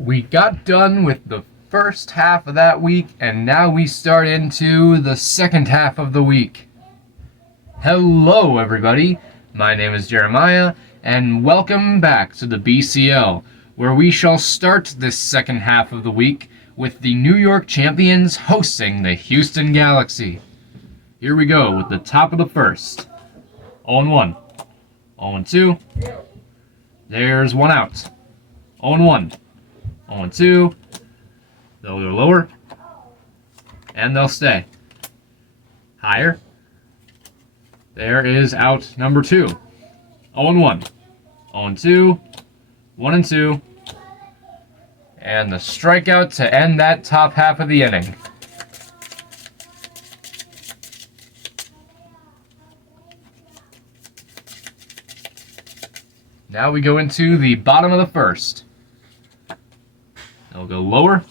We got done with the first half of that week, and now we start into the second half of the week. Hello, everybody. My name is Jeremiah, and welcome back to the BCL, where we shall start this second half of the week with the New York champions hosting the Houston Galaxy. Here we go with the top of the first. 0-1. 0-2. There's one out. 0-1. 0-2. They'll go lower. And they'll stay. Higher. There is out number 2. 0-1. 0-2. 1-2. And the strikeout to end that top half of the inning. Now we go into the bottom of the first. They'll go lower,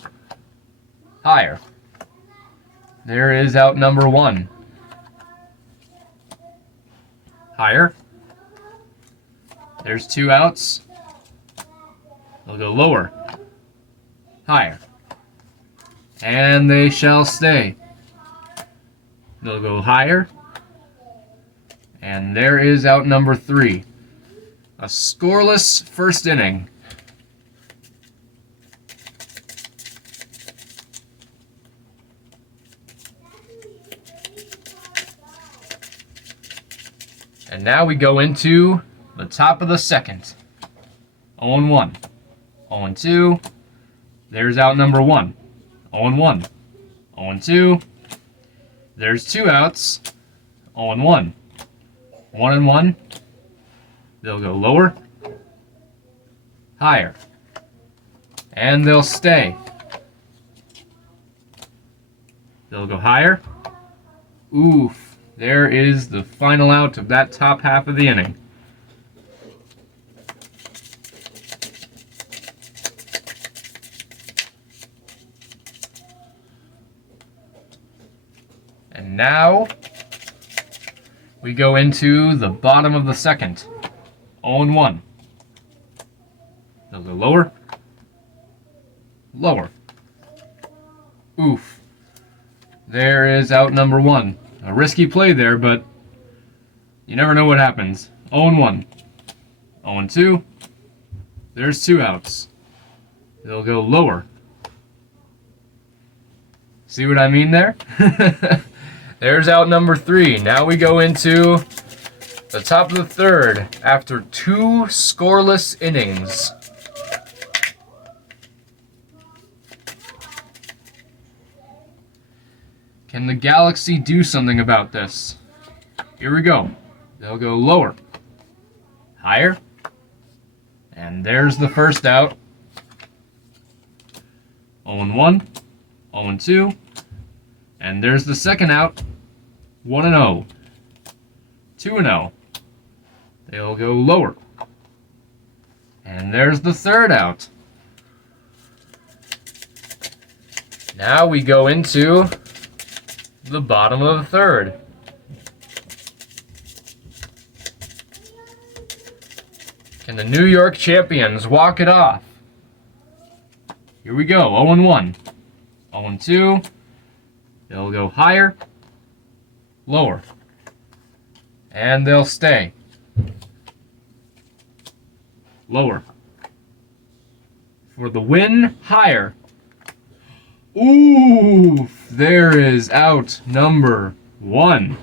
higher. There is out number 1. Higher. There's 2 outs. They'll go lower, higher. And they shall stay. They'll go higher. And there is out number 3. A scoreless first inning. And now we go into the top of the second. 0-1. 0-2. There's out number 1. 0-1. 0-2. There's 2 outs. 0-1. 1-1. They'll go lower, higher, and they'll stay. They'll go higher. Oof, there is the final out of that top half of the inning. And now we go into the bottom of the second. 0-1. They'll go lower. Lower. Oof. There is out number 1. A risky play there, but you never know what happens. 0-1. 0-2. There's 2 outs. They'll go lower. See what I mean there? There's out number 3. Now we go into the top of the third after 2 scoreless innings. Can the Galaxy do something about this? Here we go. They'll go lower, higher, and there's the first out. 0-1, 0-2, and there's the second out. 1-0, 2-0. They'll go lower. And there's the third out. Now we go into the bottom of the third. Can the New York champions walk it off? Here we go. 0-1. 0-2. They'll go higher, lower. And they'll stay. Lower. For the win, higher. Ooh, there is out number 1.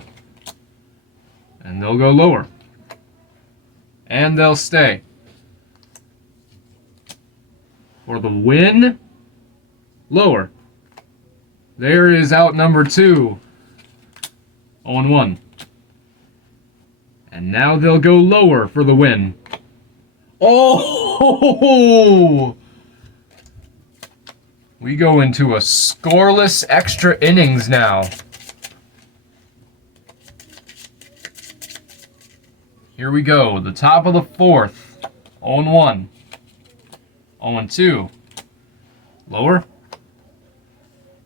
And they'll go lower. And they'll stay. For the win, lower. There is out number 2. 0-1. And now they'll go lower for the win. Oh! We go into a scoreless extra innings now. Here we go. The top of the fourth. 0-1. 0-2. Lower.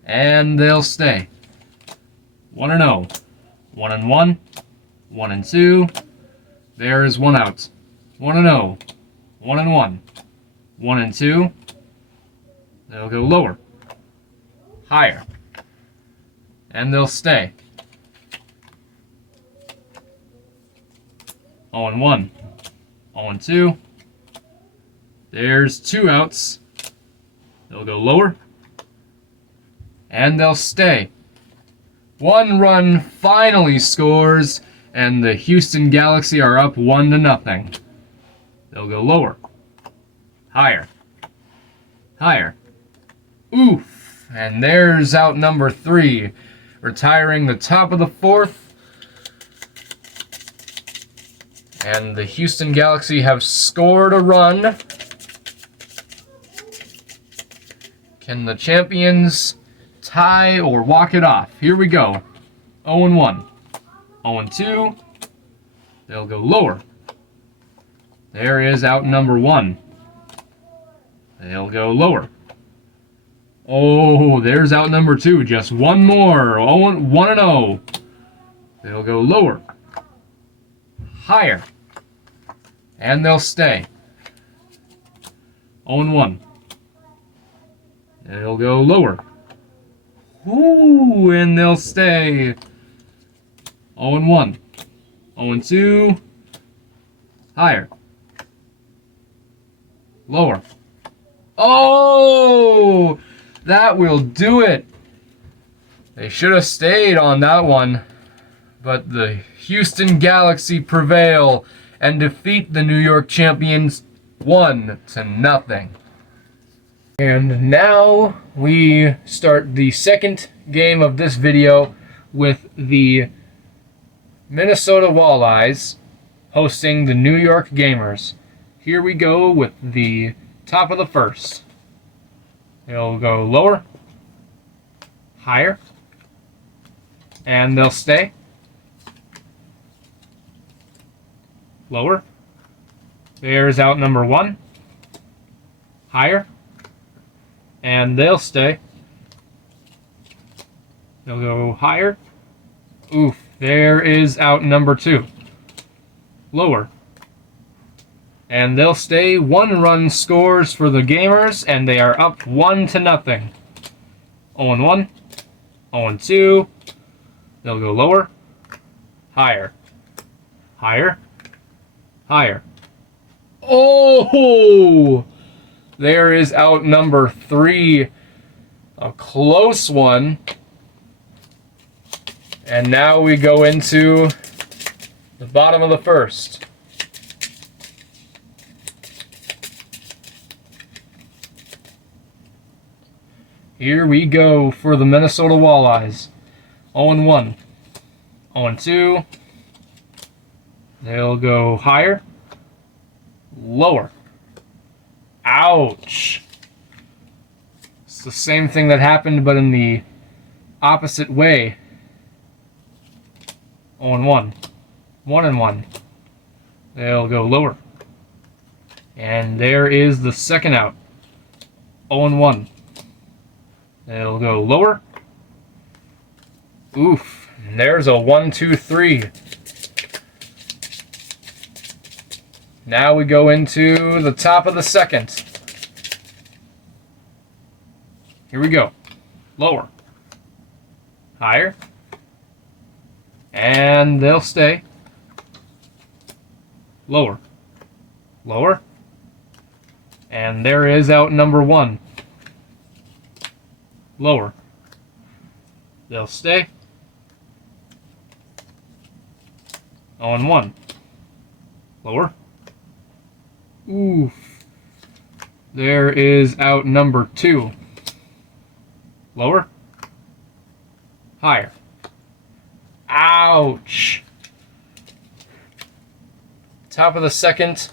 And they'll stay. 1-0. 1-1. 1-2. There is 1 out. 1-0. 1-1. 1-2. They'll go lower, higher, and they'll stay. 0-1, 0-2. There's 2 outs. They'll go lower, and they'll stay. 1 run finally scores, and the Houston Galaxy are up 1-0. They'll go lower, higher, higher. Oof! And there's out number 3, retiring the top of the 4th. And the Houston Galaxy have scored a run. Can the champions tie or walk it off? Here we go. 0-1, 0-2. They'll go lower. There is out number 1. They'll go lower. Oh, there's out number 2. Just 1 more. 1-0. They'll go lower, higher, and they'll stay. 0-1. They'll go lower. Ooh, and they'll stay. 0-1. 0-2. Higher. Lower. Oh! That will do it. They should have stayed on that one. But the Houston Galaxy prevail and defeat the New York champions 1-0. And now we start the second game of this video with the Minnesota Walleyes hosting the New York Gamers. Here we go with the top of the first. They'll go lower, higher, and they'll stay. Lower. There's out number 1. Higher. And they'll stay. They'll go higher. Oof. There is out number 2. Lower. And they'll stay. 1 run scores for the Gamers, and they are up 1-0. 0-1. 0-2. They'll go lower. Higher. Higher. Higher. Oh! There is out number 3. A close one. And now we go into the bottom of the first. Here we go for the Minnesota Walleyes. 0-1. 0-2. They'll go higher, lower. Ouch. It's the same thing that happened, but in the opposite way. 0-1. 1-1. They'll go lower. And there is the second out. 0-1. They'll go lower. Oof. And there's a 1-2-3. Now we go into the top of the second. Here we go. Lower. Higher. And they'll stay. Lower. Lower. And there is out number 1. Lower. They'll stay. 0-1. Lower. Oof. There is out number 2. Lower. Higher. Ouch. Top of the second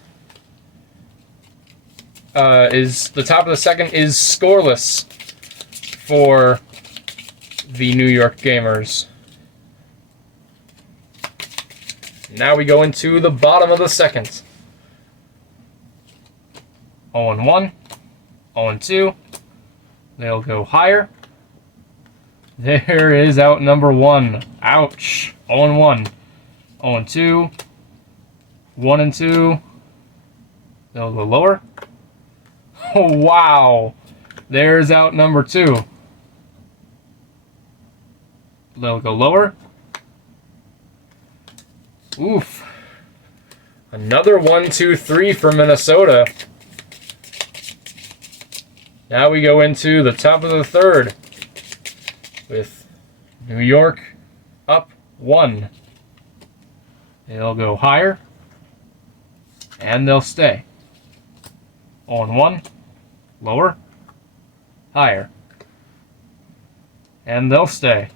is scoreless for the New York Gamers. Now we go into the bottom of the second. 0-1, 0-2. They'll go higher. There is out number 1. Ouch. 0-1, 0-2, 1-2. They'll go lower. Oh, wow. There's out number 2. They'll go lower. Oof. Another 1, 2, 3 for Minnesota. Now we go into the top of the third with New York up 1. They'll go higher, and they'll stay. On 1, lower, higher, and they'll stay.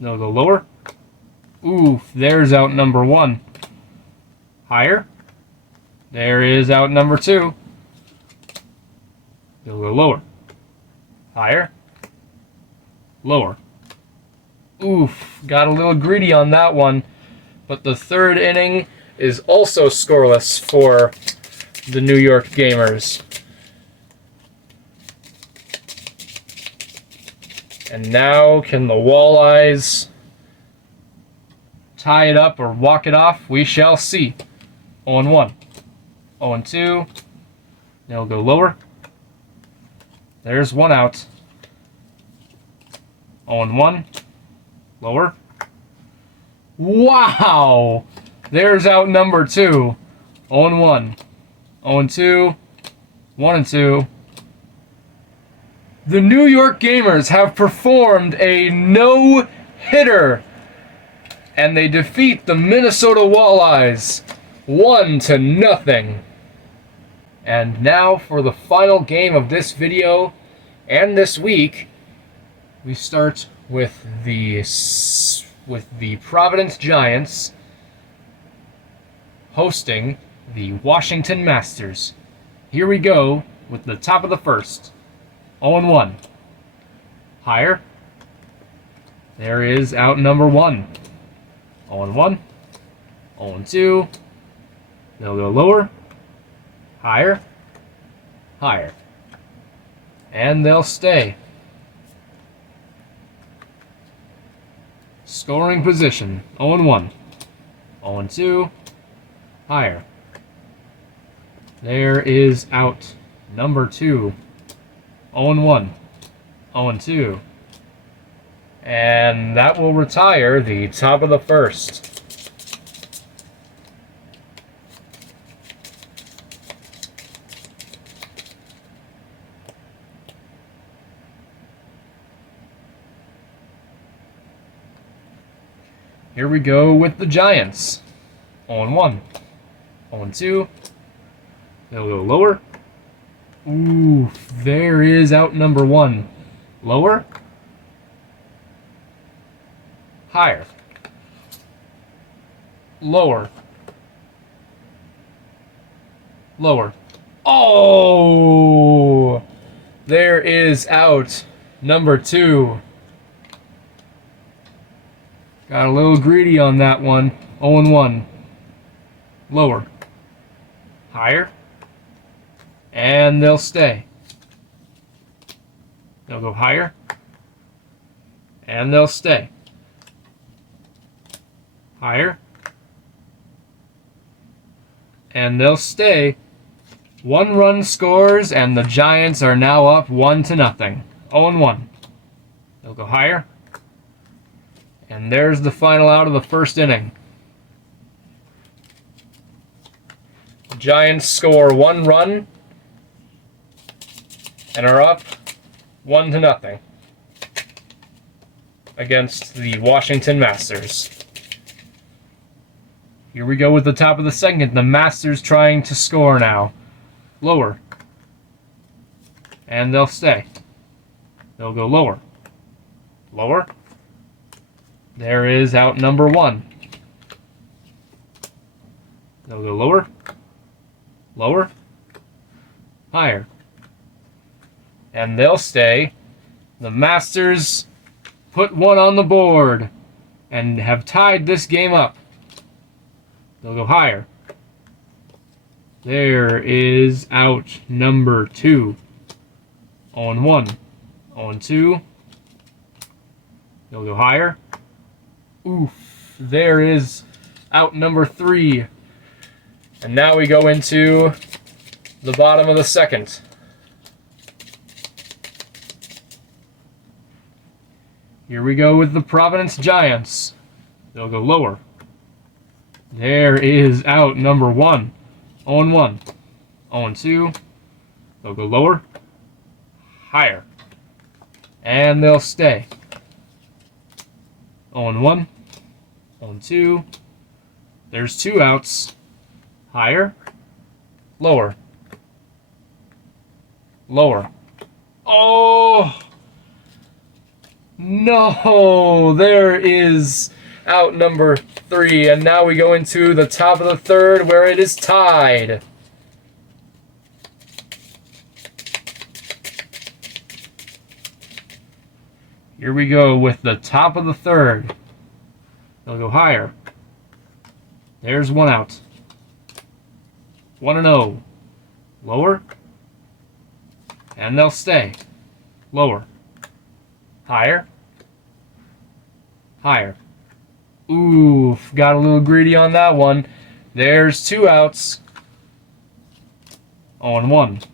They'll go lower. Oof, there's out number 1. Higher. There is out number 2. They'll go lower. Higher. Lower. Oof, got a little greedy on that one. But the third inning is also scoreless for the New York Gamers. And now, can the Walleyes tie it up or walk it off? We shall see. 0-1. 0-2. They'll go lower. There's 1 out. 0-1. Lower. Wow! There's out number 2. 0-1. 0-2. 1-2. The New York Gamers have performed a no-hitter, and they defeat the Minnesota Walleyes 1-0. And now for the final game of this video and this week, we start with the Providence Giants hosting the Washington Masters. Here we go with the top of the first. 0-1. Higher. There is out number 1. 0-1. 0-2. They'll go lower. Higher. Higher. And they'll stay. Scoring position. 0-1. 0-2. Higher. There is out number 2. 0-1. 0-2. And that will retire the top of the first. Here we go with the Giants. 0-1. 0-2. They'll go lower. Ooh, there is out number 1. Lower. Higher. Lower. Lower. Oh! There is out number 2. Got a little greedy on that one. 0-1. Lower. Higher. And they'll stay. They'll go higher. And they'll stay. Higher. And they'll stay. 1 run scores, and the Giants are now up 1-0. 0-1. They'll go higher. And there's the final out of the first inning. The Giants score 1 run and are up 1-0 against the Washington Masters. Here we go with the top of the second. The Masters trying to score now. Lower. And they'll stay. They'll go lower. Lower. There is out number 1. They'll go lower. Lower. Higher. And they'll stay. The Masters put 1 on the board and have tied this game up. They'll go higher. There is out number 2. 0-1. 0-2. They'll go higher. Oof. There is out number 3. And now we go into the bottom of the second. Here we go with the Providence Giants. They'll go lower. There is out number 1. 0-1. 0-2. They'll go lower. Higher. And they'll stay. 0-1. 0-2. There's 2 outs. Higher. Lower. Lower. Oh! No! There is out number 3. And now we go into the top of the third where it is tied. Here we go with the top of the third. They'll go higher. There's 1 out. 1-0. Lower. And they'll stay. Lower. Higher. Higher. Oof, got a little greedy on that one. There's 2 outs. 0-1.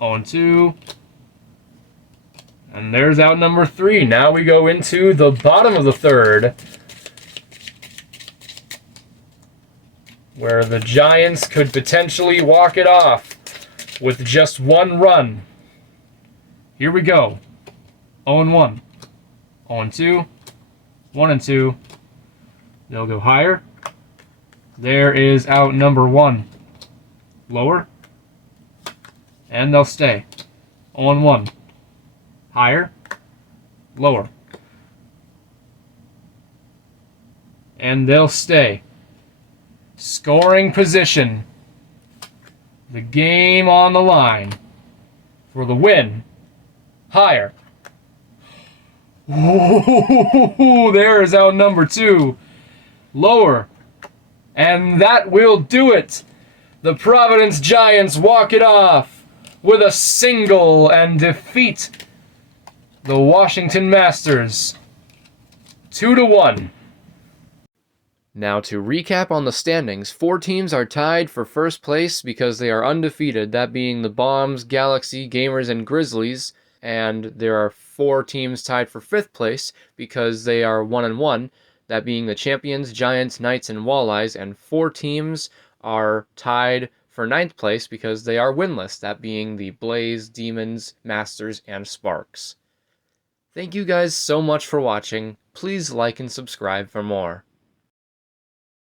0-2. And there's out number 3. Now we go into the bottom of the third, where the Giants could potentially walk it off with just 1 run. Here we go. 0-1. 0-2. 1-2. They'll go higher. There is out number 1. Lower. And they'll stay. 0-1. Higher. Lower. And they'll stay. Scoring position. The game on the line. For the win. Higher. Ooh, there is out number 2. Lower. And that will do it. The Providence Giants walk it off with a single and defeat the Washington Masters 2-1. Now to recap on the standings, 4 teams are tied for first place because they are undefeated, that being the Bombs, Galaxy, Gamers, and Grizzlies. And there are 4 teams tied for 5th place because they are 1-1, that being the Champions, Giants, Knights, and Walleyes. And 4 teams are tied for 9th place because they are winless, that being the Blaze, Demons, Masters, and Sparks. Thank you guys so much for watching. Please like and subscribe for more.